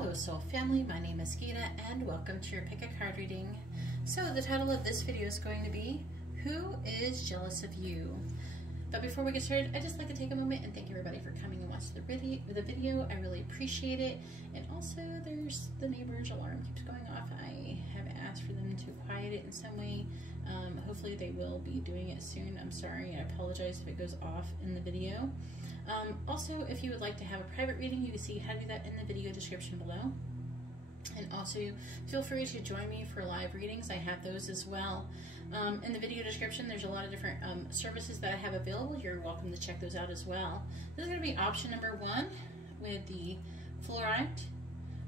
Hello Soul Family, my name is Geeta and welcome to your pick a card reading. So the title of this video is going to be, Who is Jealous of You? But before we get started, I'd just like to take a moment and thank everybody for coming and watching the video. I really appreciate it. And also there's the neighbor's alarm keeps going off. I have asked for them to quiet it in some way. Hopefully they will be doing it soon. I'm sorry, I apologize if it goes off in the video. Also, if you would like to have a private reading, you can see how to do that in the video description below. And also, feel free to join me for live readings. I have those as well. In the video description, there's a lot of different services that I have available. You're welcome to check those out as well. This is going to be option number 1 with the fluorite,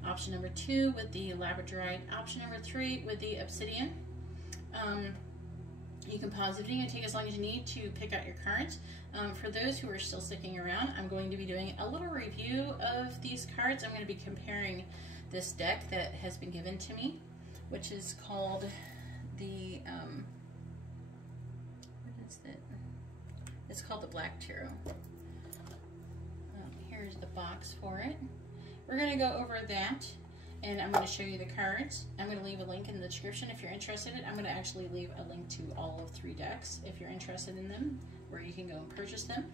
option number 2 with the labradorite, option number 3 with the obsidian. You can pause the video and take as long as you need to pick out your cards. For those who are still sticking around, I'm going to be doing a little review of these cards. I'm going to be comparing this deck that has been given to me, which is called the, what is it? It's called the Black Tarot. Here's the box for it. We're going to go over that. And I'm going to show you the cards. I'm going to leave a link in the description if you're interested. I'm going to actually leave a link to all of 3 decks if you're interested in them, where you can go and purchase them.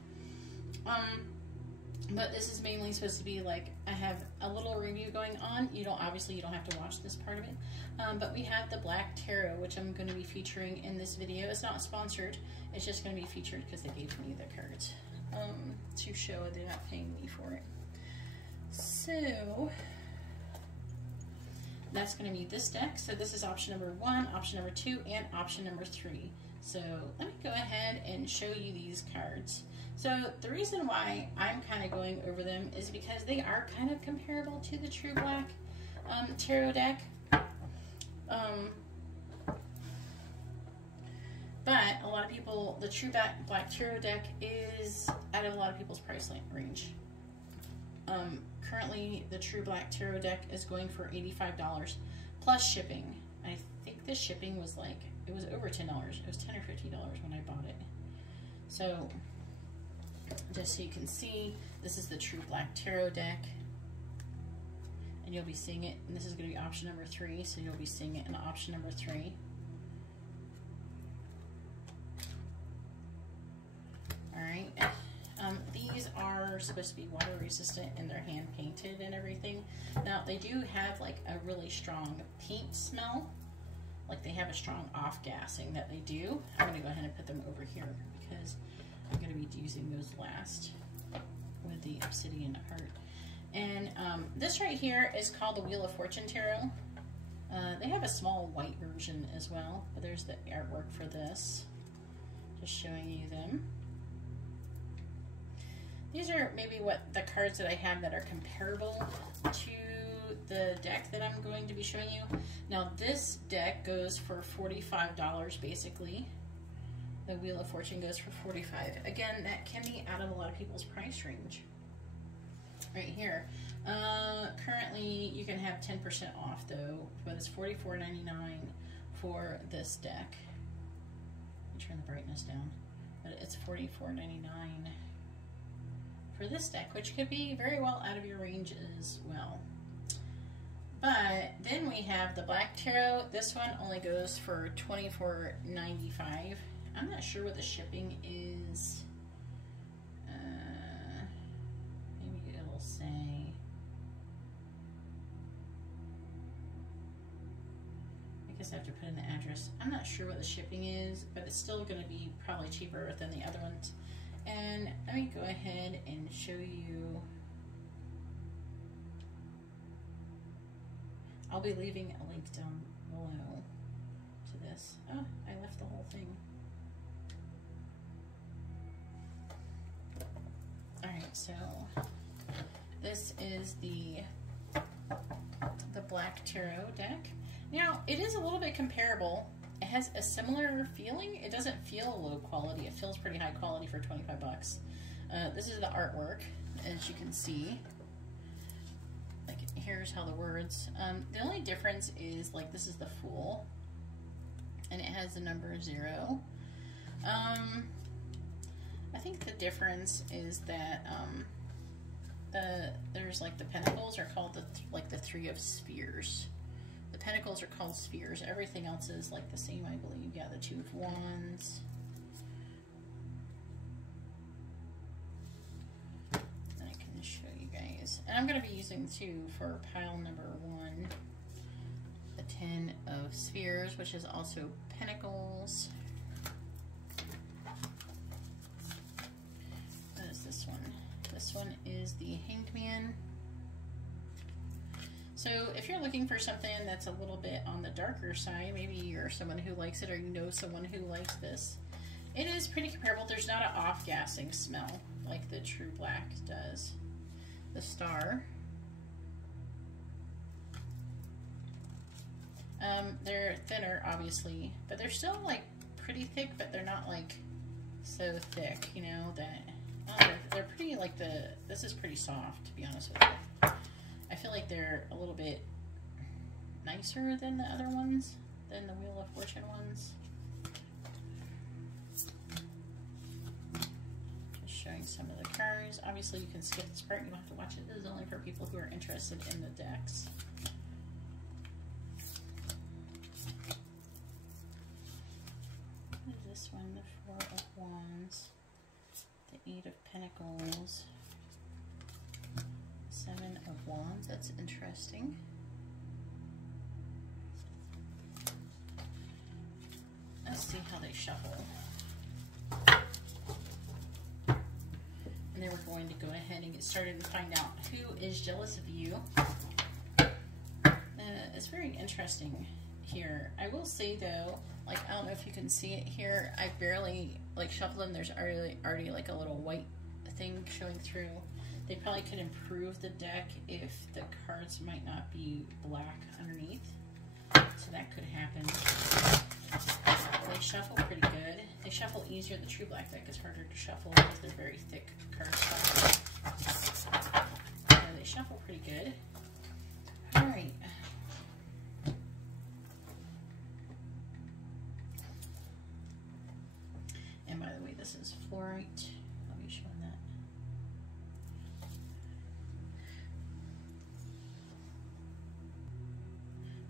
But this is mainly supposed to be like, I have a little review going on. Obviously you don't have to watch this part of it. But we have the Black Tarot, which I'm going to be featuring in this video. It's not sponsored. It's just going to be featured because they gave me the cards to show they're not paying me for it. So that's going to be this deck. So this is option number 1, option number 2, and option number 3. So let me go ahead and show you these cards. So the reason why I'm kind of going over them is because they are kind of comparable to the True Black Tarot deck. But a lot of people, the True Black Tarot deck is out of a lot of people's price range. Currently, the True Black Tarot deck is going for $85 plus shipping. I think the shipping was like, it was over $10. It was $10 or $15 when I bought it. So, just so you can see, this is the True Black Tarot deck. And you'll be seeing it, and this is going to be option number 3, so you'll be seeing it in option number 3. Alright. These are supposed to be water resistant and they're hand painted and everything. Now they do have like a really strong paint smell, like they have a strong off gassing that they do. I'm going to go ahead and put them over here because I'm going to be using those last with the obsidian art. And this right here is called the Wheel of Fortune Tarot. They have a small white version as well, but there's the artwork for this. Just showing you them. These are maybe what the cards that I have that are comparable to the deck that I'm going to be showing you. Now this deck goes for $45 basically. The Wheel of Fortune goes for $45. Again, that can be out of a lot of people's price range. Right here. Currently you can have 10% off though, but it's $44.99 for this deck. Let me turn the brightness down. But it's $44.99. for this deck, which could be very well out of your range as well. But then we have the Black Tarot. This one only goes for $24.95. I'm not sure what the shipping is. Maybe it'll say. I guess I have to put in the address. I'm not sure what the shipping is, but it's still going to be probably cheaper than the other ones. And let me go ahead and show you. I'll be leaving a link down below to this. Oh, I left the whole thing. Alright, so this is the Black Tarot deck. Now, it is a little bit comparable. It has a similar feeling. It doesn't feel low quality. It feels pretty high quality for 25 bucks. This is the artwork, as you can see. Like, here's how the words. The only difference is, like, this is the Fool, and it has the number 0. I think the difference is that there's like the pentacles are called the Three of Spheres. The Pentacles are called spheres. Everything else is like the same, I believe. Yeah, the Two of Wands. I can show you guys. And I'm going to be using two for pile number 1. The Ten of Spheres, which is also Pentacles. What is this one? This one is the Hanged Man. So if you're looking for something that's a little bit on the darker side, maybe you're someone who likes it or you know someone who likes this, it is pretty comparable. There's not an off-gassing smell like the True Black does. The Star. They're thinner, obviously, but they're still like pretty thick, but they're not like so thick, you know, that they're pretty like this is pretty soft, to be honest with you. I feel like they're a little bit nicer than the other ones, than the Wheel of Fortune ones. Just showing some of the cards. Obviously, you can skip this part. You don't have to watch it. This is only for people who are interested in the decks. What is this one? The Four of Wands. The Eight of Pentacles. Seven of Wands. That's interesting. Let's see how they shuffle. And then we're going to go ahead and get started and find out who is jealous of you. It's very interesting here. I will say though, like, I don't know if you can see it here. I barely like shuffle them. There's already like a little white thing showing through. They probably could improve the deck if the cards might not be black underneath. So that could happen. They shuffle pretty good. They shuffle easier. The True Black deck is harder to shuffle because they're very thick card stuff. So they shuffle pretty good. Alright. And by the way, this is fluorite. I'll be showing that.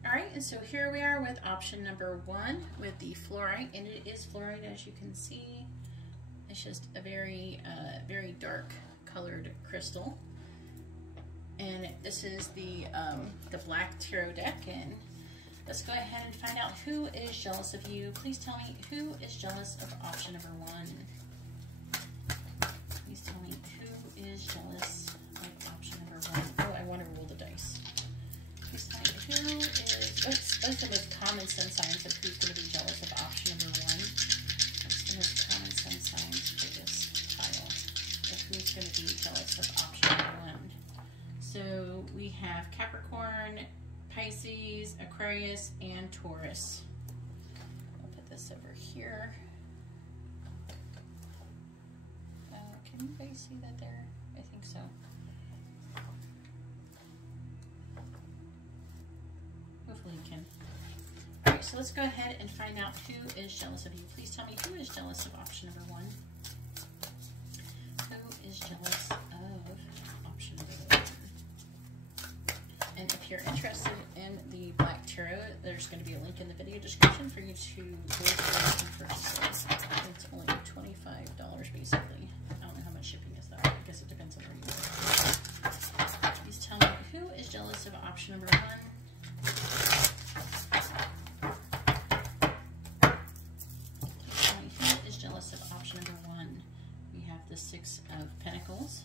Alright, and so here we are with option number 1 with the fluorite, and it is fluorite, as you can see. It's just a very, very dark colored crystal. And this is the Black Tarot deck, and let's go ahead and find out who is jealous of you. Please tell me who is jealous of option number 1. Please tell me who is jealous of option number 1. Oh, I want to roll the dice. Please tell me who is, what's the most common sun signs of who's going to be jealous of option number 1? What's the most common sun signs for this tile of who's going to be jealous of option number 1? So we have Capricorn, Pisces, Aquarius, and Taurus. I'll put this over here. Can you guys see that there? I think so. Hopefully you can. Alright, so let's go ahead and find out who is jealous of you. Please tell me who is jealous of option number 1. Who is jealous of option number 1? And if you're interested in the Black Tarot, there's going to be a link in the video description for you to go through and purchase it. It's only $25 basically. I don't know how much shipping is though. I guess it depends on where you are. Please tell me who is jealous of option number 1. Please tell me who is jealous of option number 1. We have the Six of Pentacles.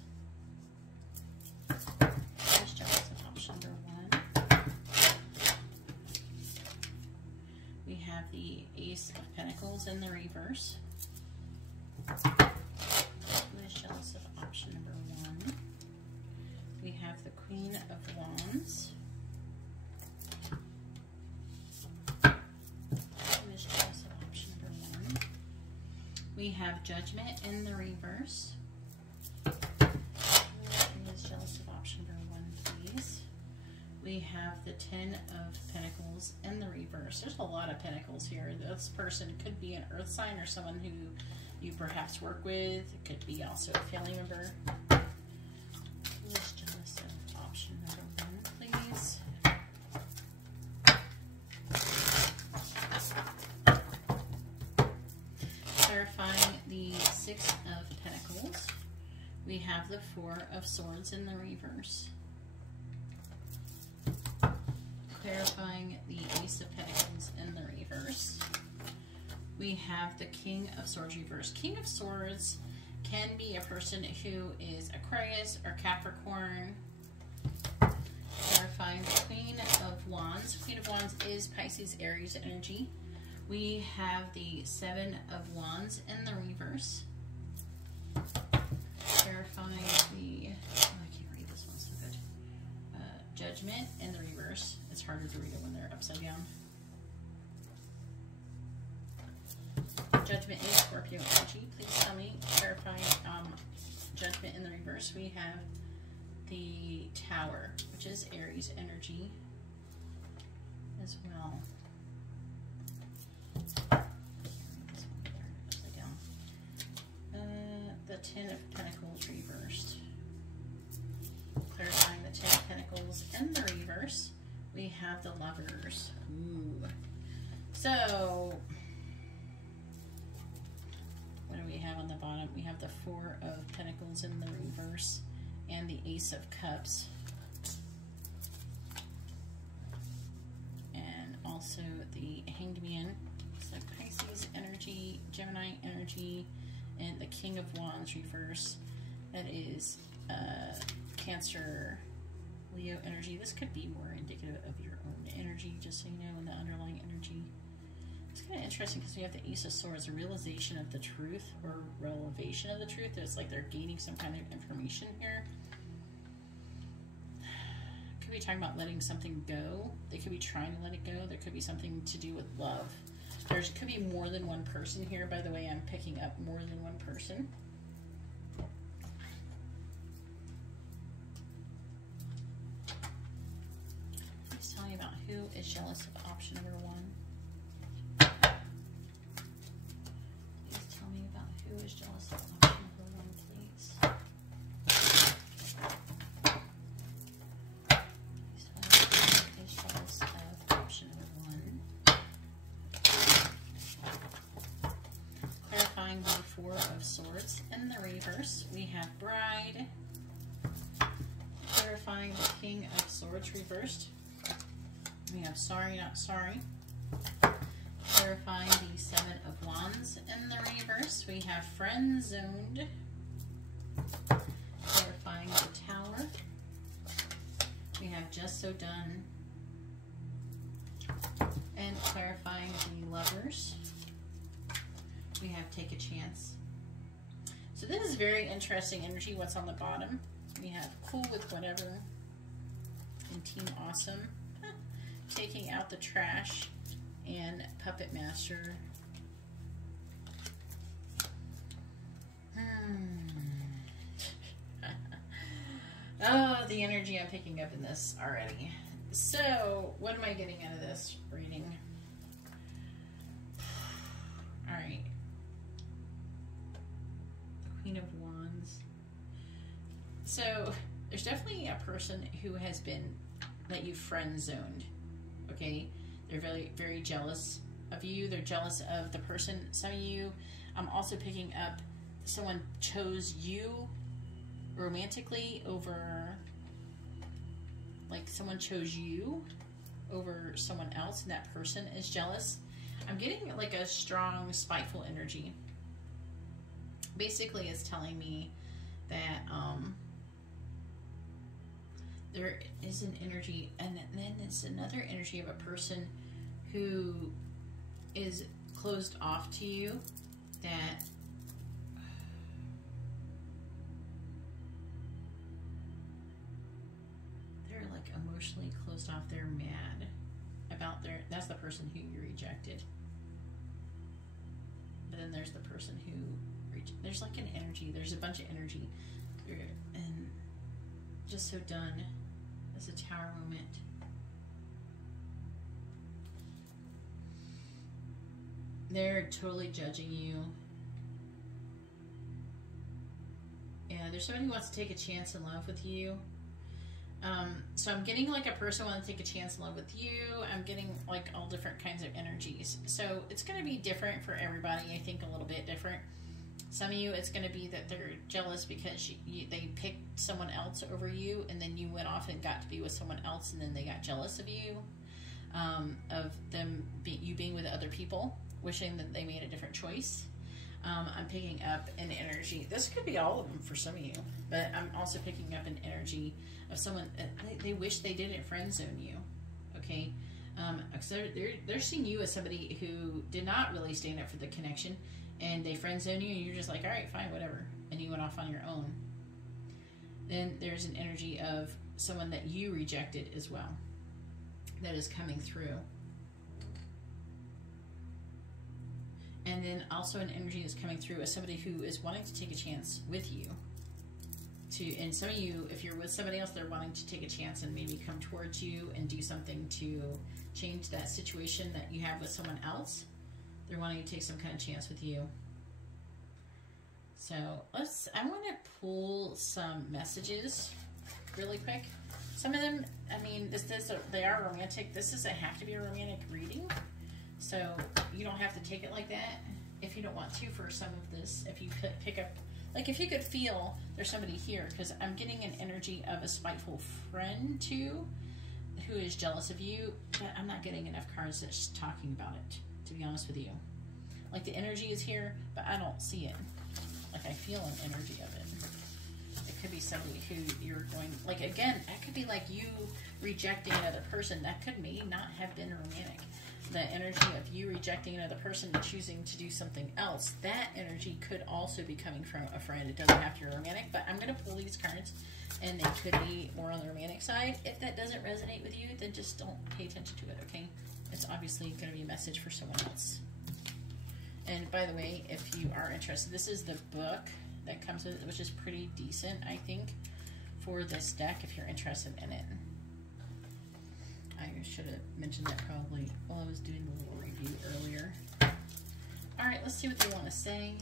Who is jealous of option number 1? We have the Ace of Pentacles in the reverse. Who is jealous of option number 1? We have the Queen of Wands. Who is jealous of option number 1? We have Judgment in the reverse. Who is jealous of option number 1, please? We have the Ten of Pentacles in the reverse. There's a lot of pentacles here. This person could be an earth sign or someone who you perhaps work with. It could be also a family member. Who is jealous of option number 1, please? we have the Four of Swords in the reverse. Clarifying the Ace of Pentacles in the reverse. We have the King of Swords reverse. King of Swords can be a person who is Aquarius or Capricorn. Clarifying the Queen of Wands. Queen of Wands is Pisces, Aries energy. We have the Seven of Wands in the reverse. Clarifying the, oh, I can't read this one so good. Judgment in the reverse. It's harder to read it when they're upside down. Judgment is Scorpio energy. Please tell me, clarifying Judgment in the reverse. We have the Tower, which is Aries energy as well. The Ten of Pentacles reversed. Clarifying the Ten of Pentacles in the reverse. We have the Lovers. Ooh. So, what do we have on the bottom? We have the Four of Pentacles in the reverse and the Ace of Cups. And also the Hanged Man. So Pisces energy, Gemini energy, and the King of Wands reverse. That is Cancer, Leo energy. This could be more indicative of your own energy, just so you know, in the underlying energy. It's kind of interesting because we have the Ace of Swords, a realization of the truth or revelation of the truth. It's like they're gaining some kind of information here. Could be talking about letting something go. They could be trying to let it go. There could be something to do with love. There could be more than one person here. By the way, I'm picking up more than one person. Please tell me about who is jealous of option number 1. Please tell me about who is jealous of option number 1, please. Please tell me who is jealous of option number 1. Clarifying the Four of Swords in the reverse. We have Bride. Clarifying the King of Swords reversed. We have Sorry Not Sorry. Clarifying the Seven of Wands in the reverse. We have Friend Zoned. Clarifying the Tower. We have Just So Done. And clarifying the Lovers. We have Take a Chance. So this is very interesting energy. What's on the bottom? We have Cool with Whatever and Team Awesome. Taking out the trash and Puppet Master. Oh, the energy I'm picking up in this already. So, what am I getting out of this reading? All right. Queen of Wands. So there's definitely a person who has been that you friend zoned. Okay, they're very, very jealous of you. They're jealous of the person. Some of you, I'm also picking up someone chose you romantically over, like someone chose you over someone else, and that person is jealous. I'm getting like a strong, spiteful energy. Basically, it's telling me that there is an energy, and then it's another energy of a person who is closed off to you, that they're like emotionally closed off. They're mad about that's the person who you rejected. But then there's the person who there's like an energy, there's a bunch of energy, and Just So Done as a Tower moment. They're totally judging you. Yeah, there's somebody who wants to take a chance in love with you. So I'm getting like a person wants to take a chance in love with you. I'm getting like all different kinds of energies. So it's going to be different for everybody. I think a little bit different. Some of you, it's going to be that they're jealous because they picked someone else over you, and then you went off and got to be with someone else, and then they got jealous of you, of them you being with other people, wishing that they made a different choice. I'm picking up an energy. This could be all of them for some of you, but I'm also picking up an energy of someone, they wish they didn't friend zone you, okay? So they're seeing you as somebody who did not really stand up for the connection, and they friend zone you, and you're just like, all right, fine, whatever, and you went off on your own. Then there's an energy of someone that you rejected as well that is coming through. And then also an energy that's coming through as somebody who is wanting to take a chance with you. And some of you, if you're with somebody else, they're wanting to take a chance and maybe come towards you and do something to change that situation that you have with someone else. They're wanting to take some kind of chance with you. So I want to pull some messages really quick. Some of them, I mean, they are romantic. This doesn't have to be a romantic reading. So you don't have to take it like that if you don't want to for some of this. If you could pick up, like if you could feel there's somebody here, because I'm getting an energy of a spiteful friend too, who is jealous of you, but I'm not getting enough cards that's talking about it, to be honest with you. Like the energy is here, but I don't see it. Like I feel an energy of it. It could be somebody who you're going, like again, that could be like you rejecting another person. That could may not have been romantic. The energy of you rejecting another person and choosing to do something else, that energy could also be coming from a friend. It doesn't have to be romantic, but I'm going to pull these cards, and they could be more on the romantic side. If that doesn't resonate with you, then just don't pay attention to it, okay? It's obviously going to be a message for someone else. And by the way, if you are interested, this is the book that comes with it, which is pretty decent, I think, for this deck if you're interested in it. I should have mentioned that probably while I was doing the little review earlier. Alright, let's see what they want to say.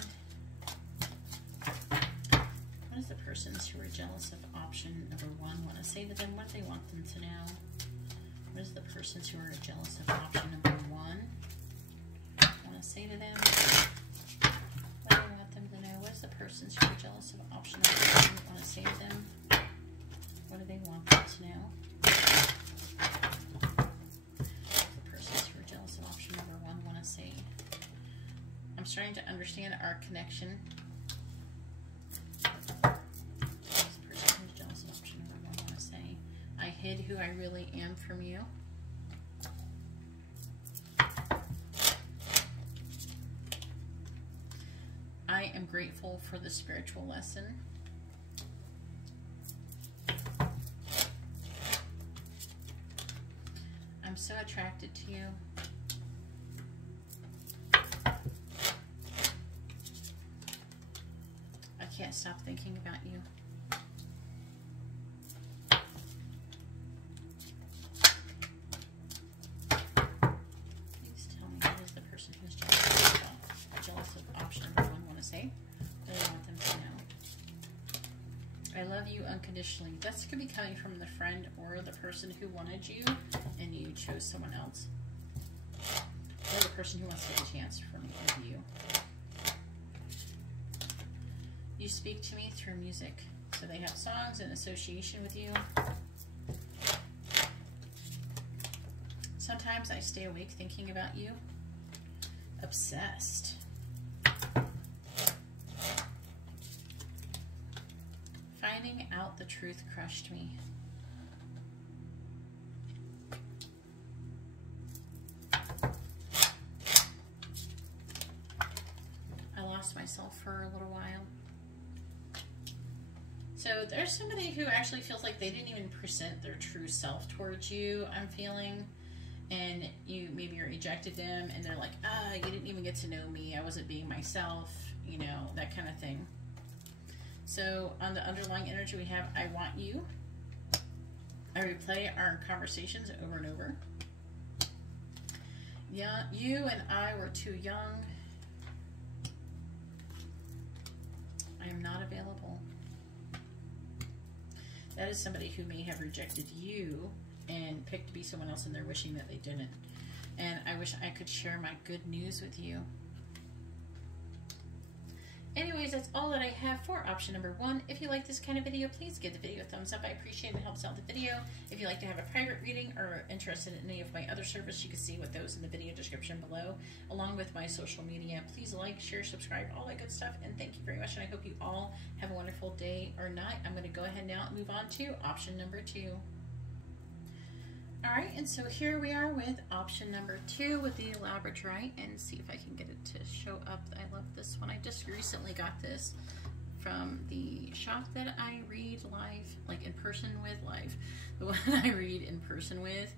What does the persons who are jealous of option number 1 want to say to them? What do they want them to know? What does the persons who are jealous of option number 1 want to say to them? What do they want them to know? What does the persons who are jealous of option number 1 want to say to them? What do they want them to know? Say. I'm starting to understand our connection. This person who's jealous of option number 1 want to say, I hid who I really am from you. I am grateful for the spiritual lesson. I'm so attracted to you. I can't stop thinking about you. Please tell me, what is the person who's jealous of option number 1 want to say? What do I want them to know? I love you unconditionally. That's going to be coming from the friend or the person who wanted you and you chose someone else. Or the person who wants to take a chance from you. You speak to me through music. So they have songs in association with you. Sometimes I stay awake thinking about you. Obsessed. Finding out the truth crushed me. I lost myself for a little while. So there's somebody who actually feels like they didn't even present their true self towards you, I'm feeling. And you maybe you rejected them and they're like, you didn't even get to know me. I wasn't being myself, you know, that kind of thing. So on the underlying energy we have, I want you. I replay our conversations over and over. Yeah, you and I were too young. I am not available. That is somebody who may have rejected you and picked to be someone else, and they're wishing that they didn't. And I wish I could share my good news with you. Anyways, that's all that I have for option number 1. If you like this kind of video, please give the video a thumbs up. I appreciate it. It helps out the video. If you'd like to have a private reading or are interested in any of my other services, you can see what those in the video description below, along with my social media. Please like, share, subscribe, all that good stuff. And thank you very much. And I hope you all have a wonderful day or night. I'm going to go ahead now and move on to option number 2. Alright, and so here we are with option number 2 with the labradorite, and see if I can get it to show up. I love this one. I just recently got this from the shop that I read live, like in person with live. The one I read in person with,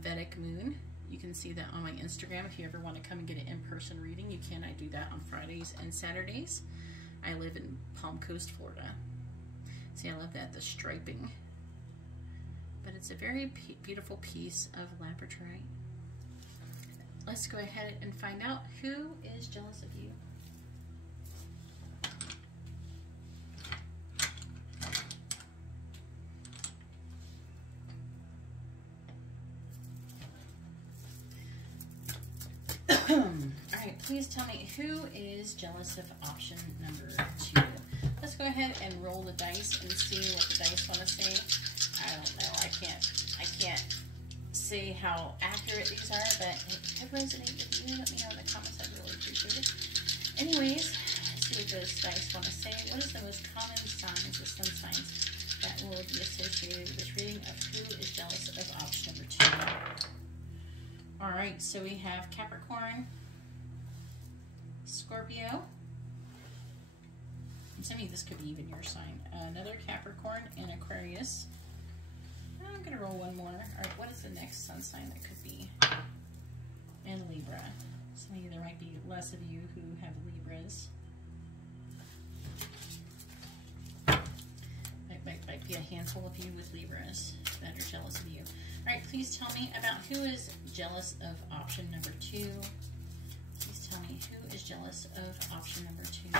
Vedic Moon. You can see that on my Instagram. If you ever want to come and get an in-person reading, you can. I do that on Fridays and Saturdays. I live in Palm Coast, Florida. See, I love that, the striping. But it's a very beautiful piece of labradorite. Let's go ahead and find out who is jealous of you. Alright, please tell me who is jealous of option number 2. Let's go ahead and roll the dice and see what the dice want to say. I don't know. I can't say how accurate these are, but it could resonate with you. Let me know in the comments. I'd really appreciate it. Anyways, let's see what those dice want to say. What is the most common signs, the sun signs, that will be associated with this reading of who is jealous of option number 2? Alright, so we have Capricorn, Scorpio. And some of you, this could be even your sign. Another Capricorn and Aquarius. I'm going to roll one more. Alright, what is the next sun sign that could be? And Libra. Some of you, there might be less of you who have Libras. Might be a handful of you with Libras that are jealous of you. Alright, please tell me about who is jealous of option number 2. Please tell me who is jealous of option number 2.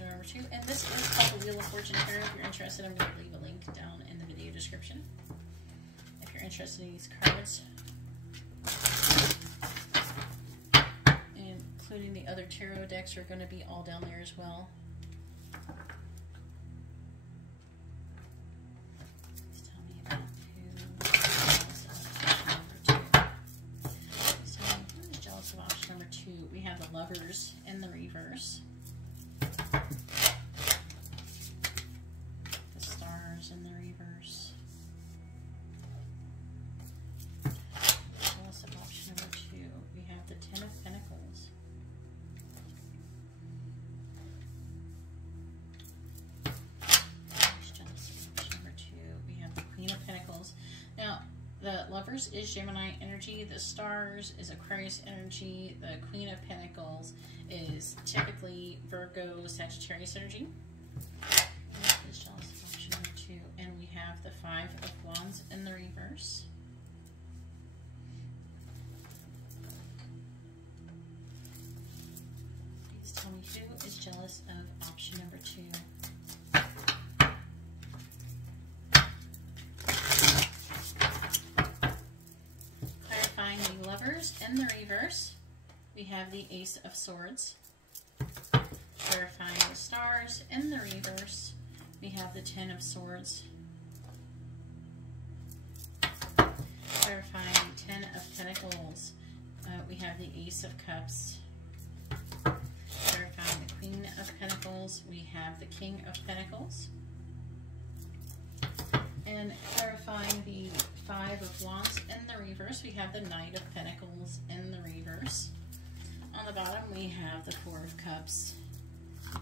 Number 2, and this is called the Wheel of Fortune Tarot. If you're interested, I'm going to leave a link down in the video description. If you're interested in these cards, including the other tarot decks, are going to be all down there as well. Please tell me about who is jealous of option number 2. Please tell me who is jealous of option number 2. We have the Lovers in the reverse. In the reverse. Jealous of option number 2. We have the Ten of Pentacles. Jealous of option number 2. We have the Queen of Pentacles. Now, the Lovers is Gemini energy. The Stars is Aquarius energy. The Queen of Pentacles is typically Virgo, Sagittarius energy. And we have the Five of Wands in the reverse. Please tell me who is jealous of option number 2. Clarifying the Lovers in the reverse, we have the Ace of Swords. Clarifying the Stars in the reverse, we have the Ten of Swords. Clarifying the Ten of Pentacles, we have the Ace of Cups. Clarifying the Queen of Pentacles, we have the King of Pentacles. And clarifying the Five of Wands in the reverse, we have the Knight of Pentacles in the reverse. On the bottom, we have the Four of Cups,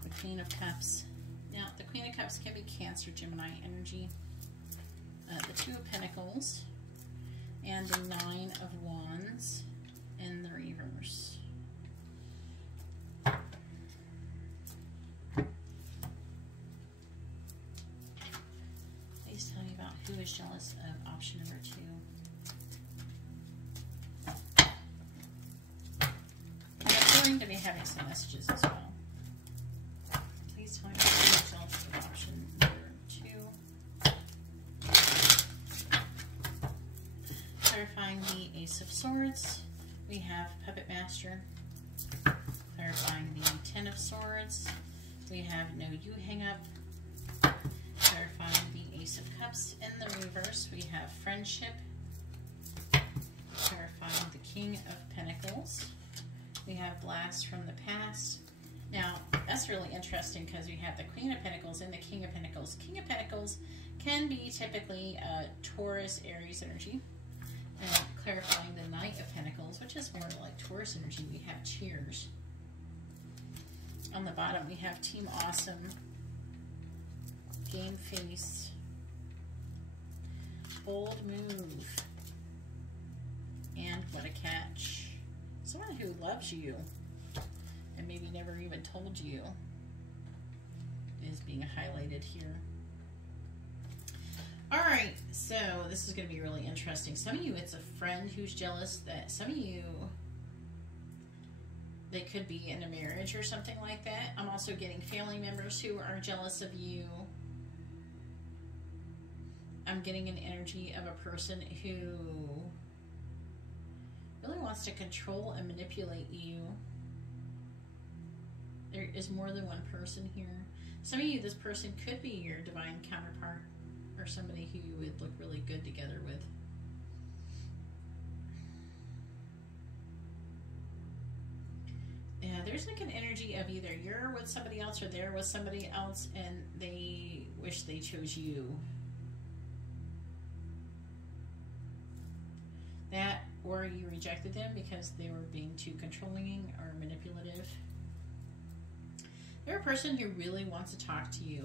the Queen of Cups. Now, the Queen of Cups can be Cancer, Gemini energy. The Two of Pentacles and the Nine of Wands in the reverse. Please tell me about who is jealous of option number 2. And I'm going to be having some messages as well. Please tell me about who is jealous of option number 2. the Ace of Swords, we have Puppet Master. Clarifying the Ten of Swords, we have No You Hang Up. Clarifying the Ace of Cups. In the reverse, we have Friendship. Clarifying the King of Pentacles. We have Blast from the Past. Now, that's really interesting because we have the Queen of Pentacles and the King of Pentacles. King of Pentacles can be typically Taurus, Aries energy. And clarifying the Knight of Pentacles, which is more like Taurus energy, we have Cheers. On the bottom, we have Team Awesome, Game Face, Bold Move, and What a Catch. Someone who loves you and maybe never even told you is being highlighted here. Alright, so this is going to be really interesting. Some of you, it's a friend who's jealous. That some of you, they could be in a marriage or something like that. I'm also getting family members who are jealous of you. I'm getting an energy of a person who really wants to control and manipulate you. There is more than one person here. Some of you, this person could be your divine counterpart or somebody who you would look really good together with. Yeah, there's like an energy of either you're with somebody else or they're with somebody else and they wish they chose you. That, or you rejected them because they were being too controlling or manipulative. They're a person who really wants to talk to you.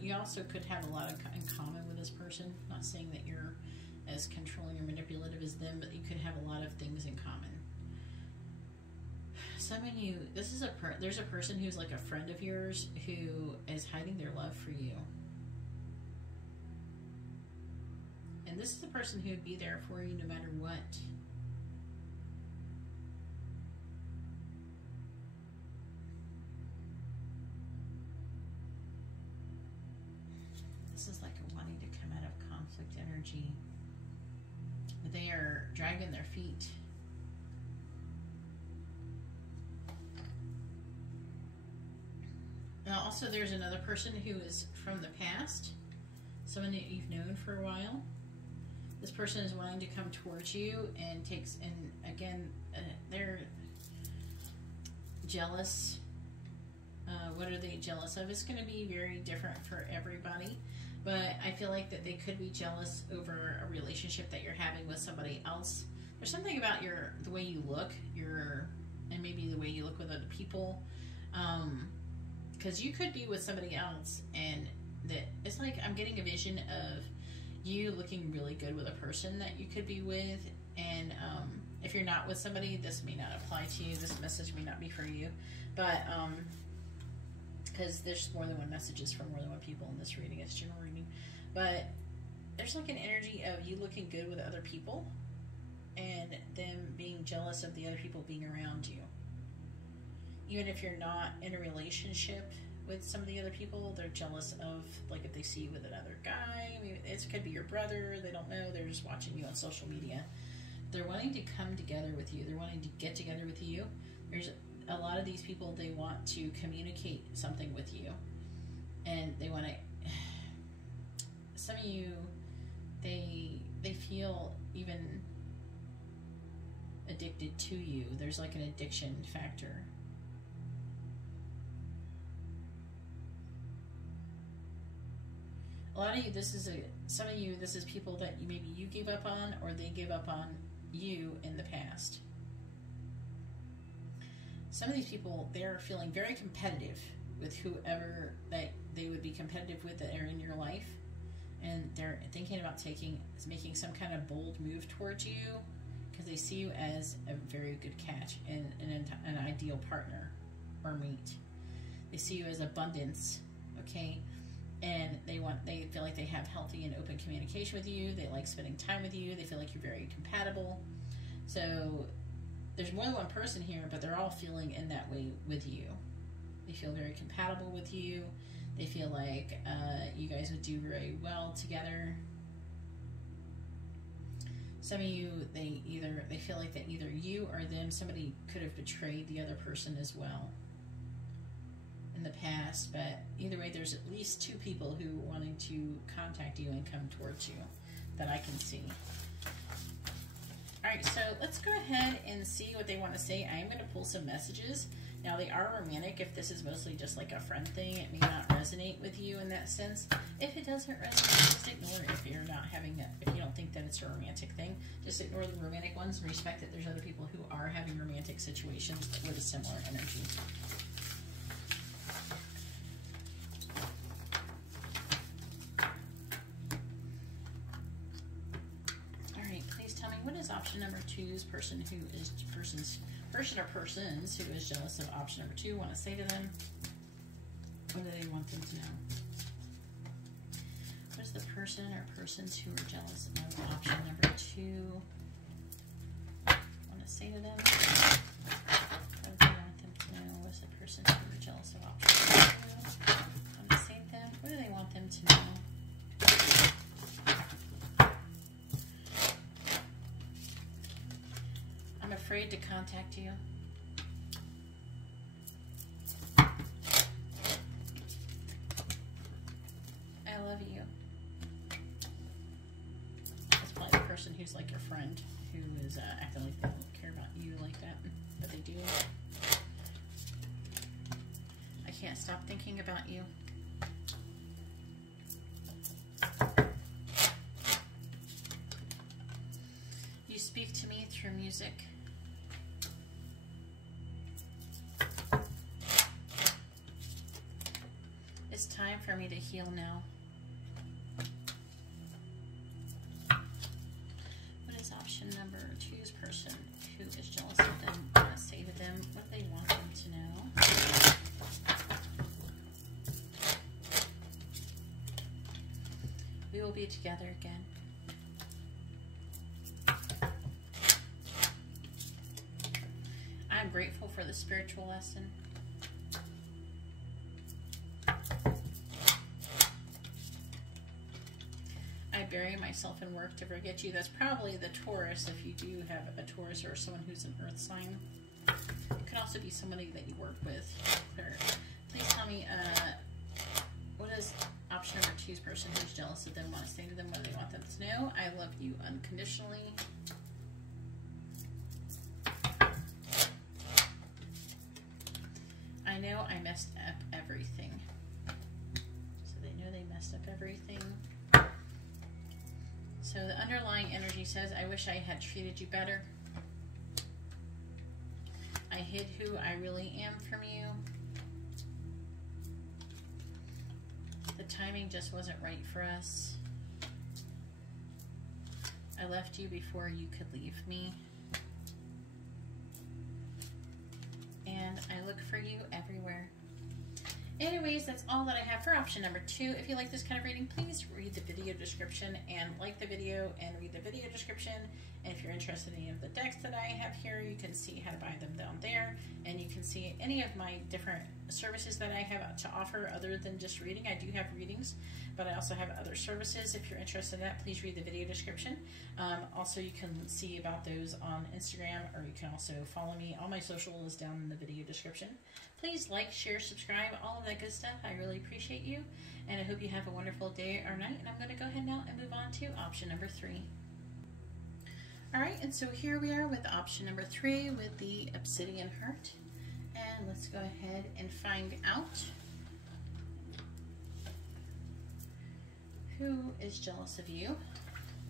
You also could have a lot in common with this person. Not saying that you're as controlling or manipulative as them, but you could have a lot of things in common. Some of you, there's a person who's like a friend of yours who is hiding their love for you. And this is the person who would be there for you no matter what. This is like a wanting to come out of conflict energy. They are dragging their feet. Now also there's another person who is from the past. Someone that you've known for a while. This person is wanting to come towards you and again, they're jealous. What are they jealous of? It's going to be very different for everybody, but I feel like that they could be jealous over a relationship that you're having with somebody else. There's something about the way you look, and maybe the way you look with other people, because you could be with somebody else, and that it's like I'm getting a vision of you looking really good with a person that you could be with, and if you're not with somebody, this may not apply to you. This message may not be for you, but because there's more than one messages from more than one people in this reading. It's general reading, but there's like an energy of you looking good with other people and them being jealous of the other people being around you. Even if you're not in a relationship with some of the other people, they're jealous of, like, if they see you with another guy. I mean, it could be your brother. They don't know. They're just watching you on social media. They're wanting to come together with you. They're wanting to get together with you. There's a lot of these people, they want to communicate something with you. And they want to... Some of you, they feel even addicted to you. There's like an addiction factor. A lot of you, some of you, this is people that maybe you gave up on, or they gave up on you in the past. Some of these people, they're feeling very competitive with whoever that they would be competitive with that are in your life. And they're thinking about making some kind of bold move towards you because they see you as a very good catch and an ideal partner or mate. They see you as abundance, okay? And they feel like they have healthy and open communication with you. They like spending time with you. They feel like you're very compatible. So there's more than one person here, but they're all feeling in that way with you. They feel very compatible with you. They feel like you guys would do very well together. Some of you, they feel like that either you or them, somebody could have betrayed the other person as well in the past, but either way, there's at least 2 people who are wanting to contact you and come towards you that I can see. All right, so let's go ahead and see what they want to say. I am going to pull some messages. Now, they are romantic. If this is mostly just like a friend thing, it may not resonate with you in that sense. If it doesn't resonate, just ignore it. If you're not having that, if you don't think that it's a romantic thing, just ignore the romantic ones and respect that there's other people who are having romantic situations with a similar energy. What is option number 2's person who is persons who is jealous of option number 2 want to say to them? What do they want them to know? What is the person or persons who are jealous of option number 2 want to say to them? What do they want them to know? What is the person who are jealous of option number 2 want to say to them? What do they want them to know? I'm afraid to contact you. I love you. That's probably the person who's like your friend, who is acting like they don't care about you like that, but they do. I can't stop thinking about you. You speak to me through music. It's time for me to heal now. What is option number 2's person who is jealous of them? I want to say to them what they want them to know. We will be together again. I'm grateful for the spiritual lesson. I bury myself in work to forget you. That's probably the Taurus, if you do have a Taurus or someone who's an earth sign. It could also be somebody that you work with. Please tell me, what is option number 2's person who's jealous of them want to say to them? What do they want them to know? I love you unconditionally. I know I messed up everything. So they know they messed up everything. So the underlying energy says, I wish I had treated you better. I hid who I really am from you. The timing just wasn't right for us. I left you before you could leave me. And I look for you everywhere. Anyways, that's all that I have for option number 2. If you like this kind of reading, please read the video description and like the video and read the video description. And if you're interested in any of the decks that I have here, you can see how to buy them down there. And you can see any of my different services that I have to offer other than just reading. I do have readings, but I also have other services. If you're interested in that, please read the video description. Also, you can see about those on Instagram, or you can also follow me. All my social is down in the video description. Please like, share, subscribe, all of that good stuff. I really appreciate you, and I hope you have a wonderful day or night. And I'm going to go ahead now and move on to option number 3. All right, and so here we are with option number 3 with the obsidian heart. And let's go ahead and find out who is jealous of you.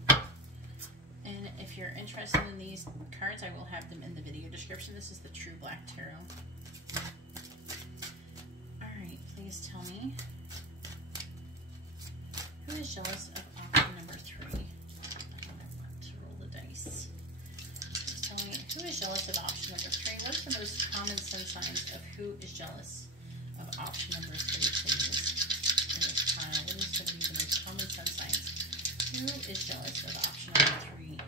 And if you're interested in these cards, I will have them in the video description. This is the True Black Tarot. All right, please tell me who is jealous of option number 3. I want to roll the dice. Please tell me who is jealous of option number 3. What is the most common sun signs of who is jealous of option number 3, please? In this pile, what is going to be the most common sun signs? Who is jealous of option number 3?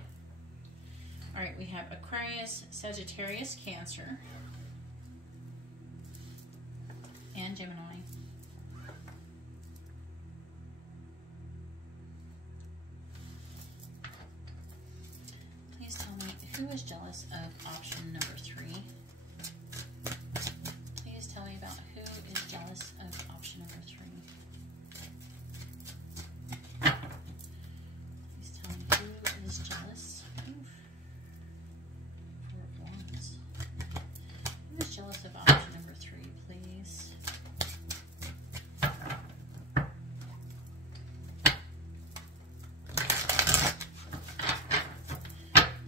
All right, we have Aquarius, Sagittarius, Cancer, and Gemini. Who is jealous of option number 3? Please tell me about who is jealous of option number 3. Please tell me who is jealous. Oof. 4 of Wands. Who is jealous of option number 3, please?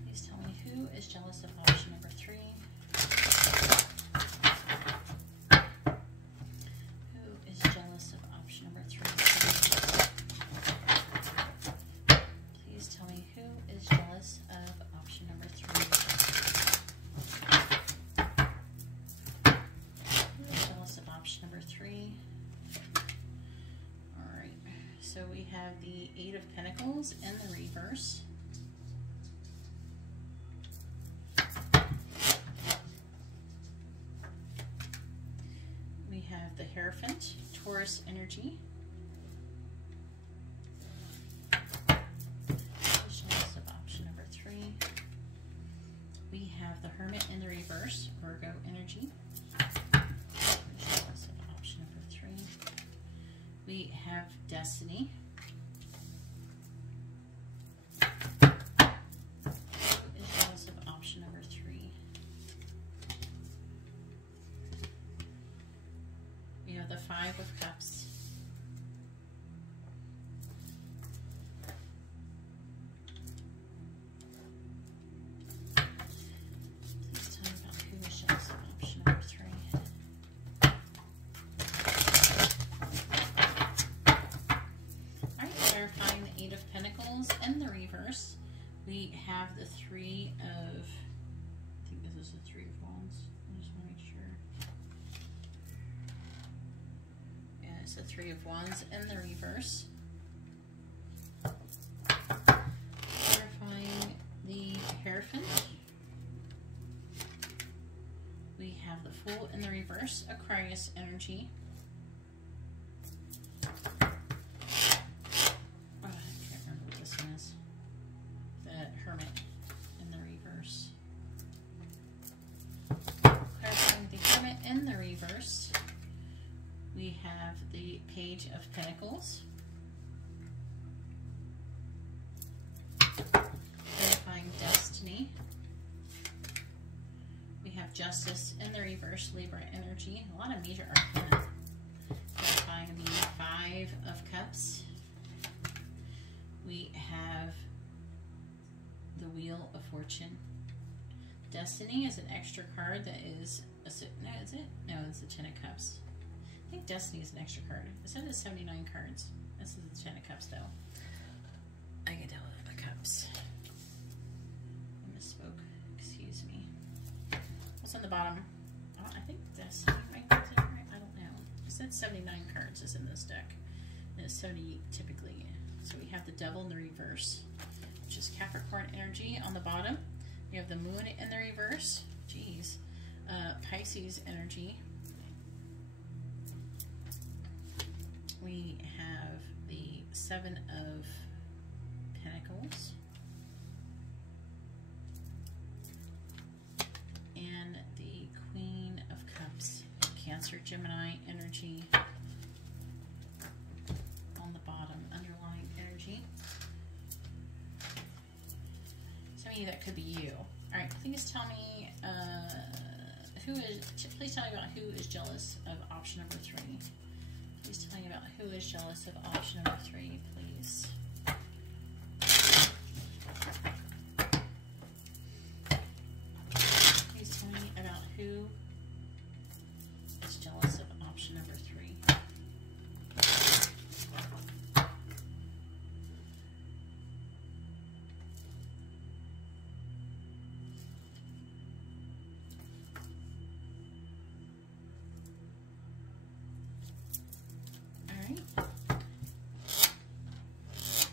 Please tell me who is jealous of option number 3. Who is jealous of option number 3? Please tell me who is jealous of option number 3. Who is jealous of option number 3? Alright, so we have the 8 of Pentacles in the reverse. We have the Hierophant, Taurus energy. Who's jealous of option number 3? We have the Hermit in the reverse, Virgo energy. Who's jealous of option number 3? We have Destiny. Who is jealous of option number 3? We have the 5 of Cups. Please tell me about who is jealous of option number 3. Alright, clarifying the 8 of Pentacles in the reverse. We have the 3 of, I think this is the 3 of Wands. I just want to make sure. Yeah, it's the 3 of Wands in the reverse. Clarifying the Hierophant. We have the Fool in the reverse, Aquarius energy. Oh, I can't remember what this one is. The Hermit in the reverse. Clarifying the Hermit in the reverse. We have the Page of Pentacles. Clarifying Destiny. We have Justice in the reverse, Libra energy. A lot of major arcana. Clarifying the 5 of Cups. We have the Wheel of Fortune. Destiny is an extra card that is, no, is it? No, it's the 10 of Cups. I think Destiny is an extra card. It said it's 79 cards. This is the 10 of Cups, though. I can tell the Cups. I misspoke. Excuse me. What's on the bottom? Oh, I think Destiny might be right. I don't know. It said 79 cards is in this deck. And it's 70 typically. So we have the Devil in the reverse, which is Capricorn energy on the bottom. We have the Moon in the reverse. Jeez. Pisces energy. We have the 7 of Pentacles. And the Queen of Cups. Cancer, Gemini energy on the bottom. Underlying energy. Some of you, that could be you. Alright, please tell me, please tell me about who is jealous of option number 3. Please tell me about who is jealous of option number 3, please. Please tell me about who is jealous of option number 3.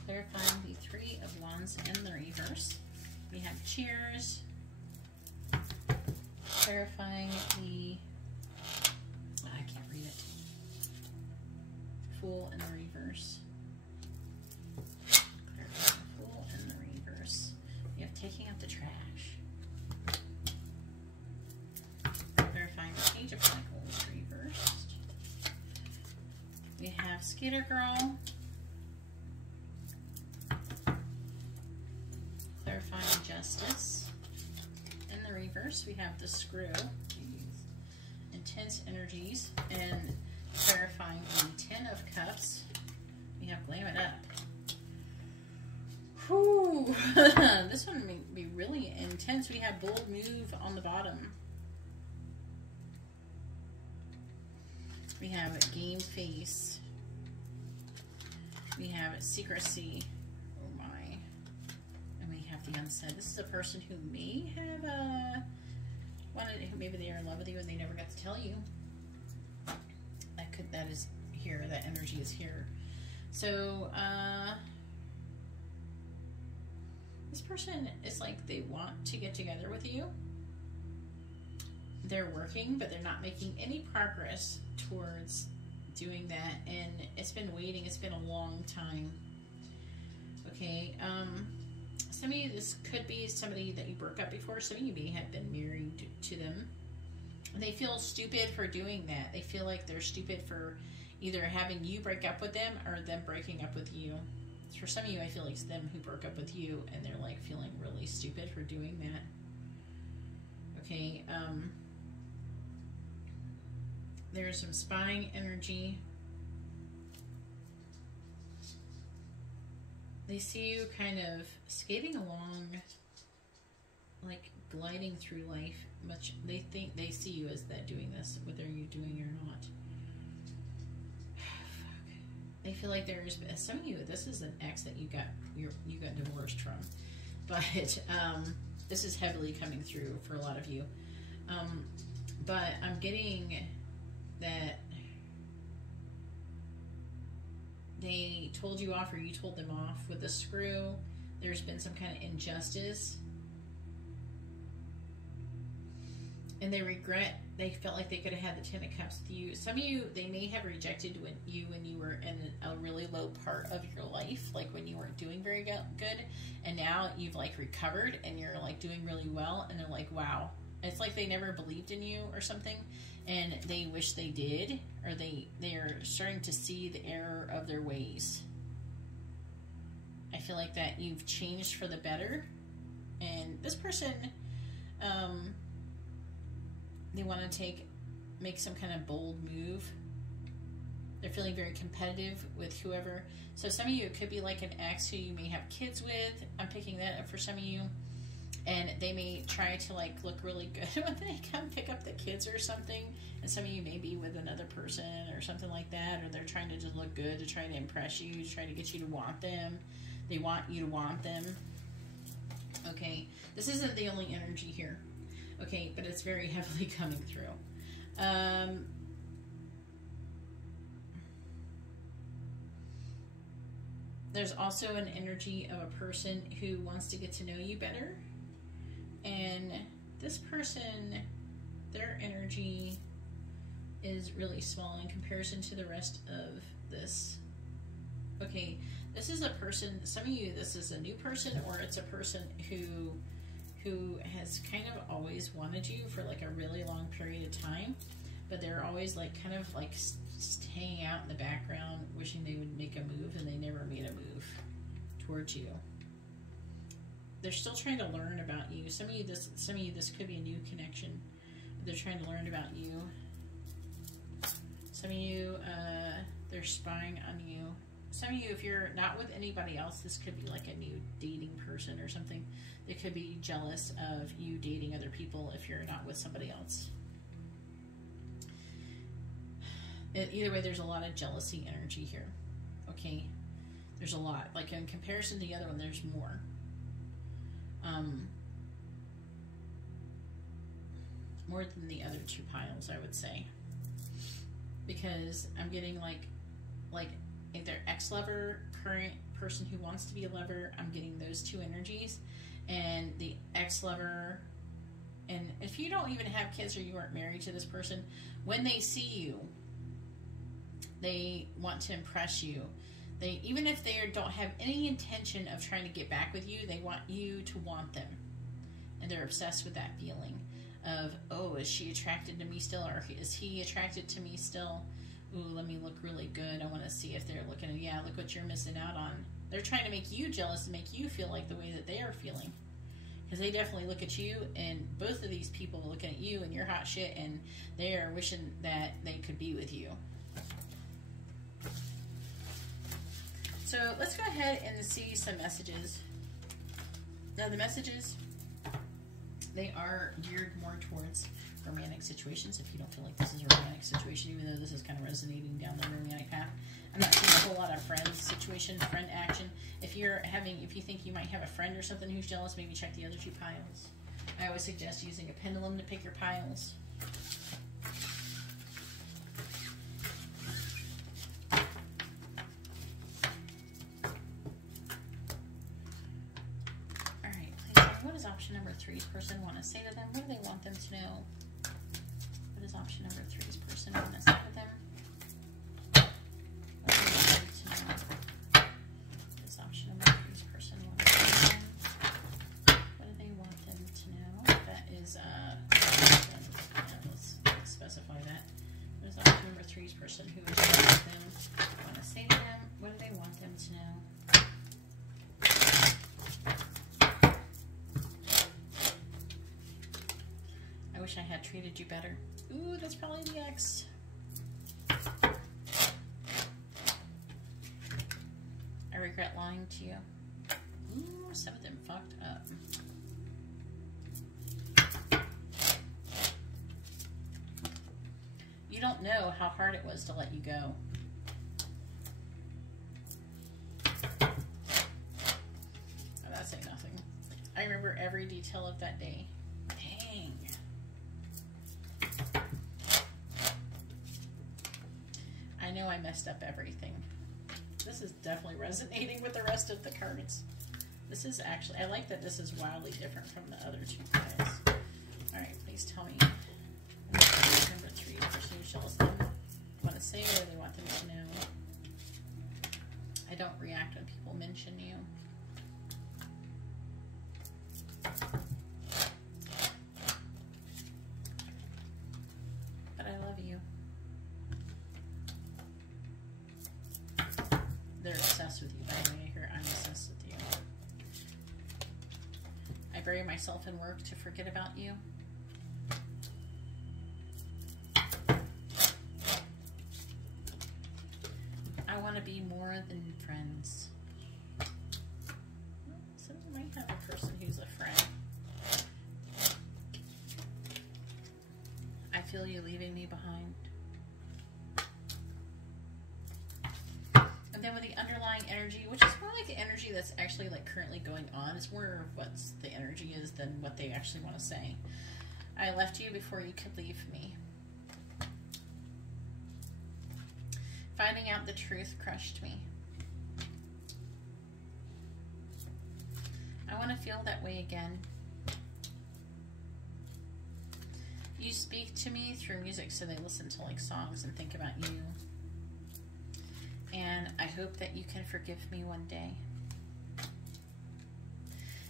Clarifying the 3 of Wands in the reverse. We have Cheers. Clarifying the, I can't read it. Fool in the reverse. Clarifying the Fool in the reverse. We have Taking Out the Trash. We have Skater Girl. Clarifying Justice. In the reverse, we have the Screw. Intense energies. And clarifying the Ten of Cups. We have Glam It Up. Whew. This one may be really intense. We have Bold Move on the bottom. We have Game Face. We have Secrecy. Oh my. And we have the Unsaid. This is a person who may have maybe they are in love with you and they never got to tell you. That is here. That energy is here. So, this person is like they want to get together with you. They're working, but they're not making any progress towards doing that. And it's been waiting. It's been a long time. Okay. Some of you, this could be somebody that you broke up before. Some of you may have been married to them. They feel stupid for doing that. They feel like they're stupid for either having you break up with them or them breaking up with you. For some of you, I feel like it's them who broke up with you and they're like feeling really stupid for doing that. Okay, there's some spying energy. They see you kind of skating along, like gliding through life. They think they see you as that doing this, whether you're doing or not. They feel like there's some of you. This is an ex that you got divorced from, but this is heavily coming through for a lot of you. But I'm getting that they told you off or you told them off with the Screw. There's been some kind of injustice. And they regret, they felt like they could have had the Ten of Cups with you. Some of you, they may have rejected you when you were in a really low part of your life, like when you weren't doing very good. And now you've like recovered and you're like doing really well. And they're like, wow. It's like they never believed in you or something. And they wish they did. Or they're starting to see the error of their ways. I feel like that you've changed for the better. And this person, they want to make some kind of bold move. They're feeling very competitive with whoever. So some of you, it could be like an ex who you may have kids with. I'm picking that up for some of you. And they may try to like look really good when they come pick up the kids or something. And some of you may be with another person or something like that. Or they're trying to just look good to try to impress you, to try to get you to want them. They want you to want them. Okay, this isn't the only energy here. Okay, but it's very heavily coming through. There's also an energy of a person who wants to get to know you better. And this person, their energy is really small in comparison to the rest of this. Okay, this is a person, some of you, this is a new person, or it's a person who has kind of always wanted you for like a really long period of time, but they're always like kind of like hanging out in the background, wishing they would make a move, and they never made a move towards you. They're still trying to learn about you. Some of you, this could be a new connection. They're trying to learn about you. Some of you, they're spying on you. Some of you, if you're not with anybody else, this could be like a new dating person or something. They could be jealous of you dating other people if you're not with somebody else. Either way, there's a lot of jealousy energy here. Okay? There's a lot. Like in comparison to the other one, there's more. More than the other two piles, I would say. Because I'm getting like either ex-lover, current person who wants to be a lover, I'm getting those two energies. And the ex-lover, and if you don't even have kids or you aren't married to this person, when they see you, they want to impress you. They, even if they don't have any intention of trying to get back with you, they want you to want them. And they're obsessed with that feeling of, oh, is she attracted to me still? Or is he attracted to me still? Ooh, let me look really good. I to see if they're looking at, yeah, look what you're missing out on. They're trying to make you jealous and make you feel like the way that they are feeling. Because they definitely look at you, and both of these people are looking at you and you're hot shit, and they are wishing that they could be with you. So let's go ahead and see some messages. Now the messages, they are geared more towards romantic situations. If you don't feel like this is a romantic situation, even though this is kind of resonating down the romantic path, I'm not seeing a whole lot of friend situation, friend action. If you think you might have a friend or something who's jealous, maybe check the other two piles. I always suggest using a pendulum to pick your piles. All right, please, what does option number 3's person want to say to them? What do they want them to know? What does option number 3's person want to say to them? Person who is sharing with them, want to say to them, what do they want them to know? I wish I had treated you better. Ooh, that's probably the ex. I regret lying to you. Ooh, some of them fucked up. You don't know how hard it was to let you go. Oh, that's saying nothing. I remember every detail of that day. Dang. I know I messed up everything. This is definitely resonating with the rest of the cards. This is actually, I like that this is wildly different from the other two piles. All right, please tell me. Number 3, person who's jealous. Them want to say or they want them to know. I don't react when people mention you. But I love you. They're obsessed with you, by the way. I hear I'm obsessed with you. I bury myself in work to forget about you. I want to be more than friends. So you might have a person who's a friend. I feel you leaving me behind. And then with the underlying energy, which is more like the energy that's actually like currently going on, it's more of what the energy is than what they actually want to say. I left you before you could leave me. Finding out the truth crushed me. I want to feel that way again. You speak to me through music, so they listen to like songs and think about you. And I hope that you can forgive me one day.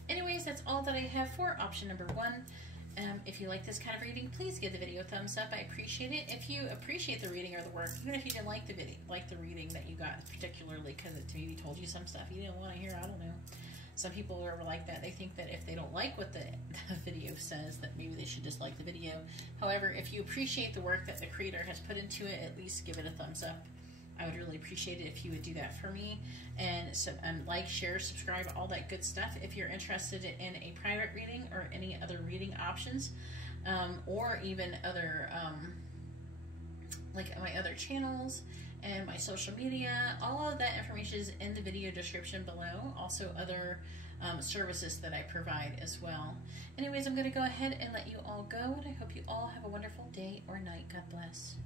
Anyways, that's all that I have for option number 1. If you like this kind of reading, please give the video a thumbs up. I appreciate it. If you appreciate the reading or the work, even if you didn't like the video, like the reading that you got, particularly because it maybe told you some stuff you didn't want to hear, I don't know. Some people are like that. They think that if they don't like what the video says, that maybe they should just like the video. However, if you appreciate the work that the creator has put into it, at least give it a thumbs up. I would really appreciate it if you would do that for me. And like, share, subscribe, all that good stuff. If you're interested in a private reading or any other reading options, or even other, like my other channels and my social media, all of that information is in the video description below. Also other services that I provide as well. Anyways, I'm going to go ahead and let you all go, and I hope you all have a wonderful day or night. God bless.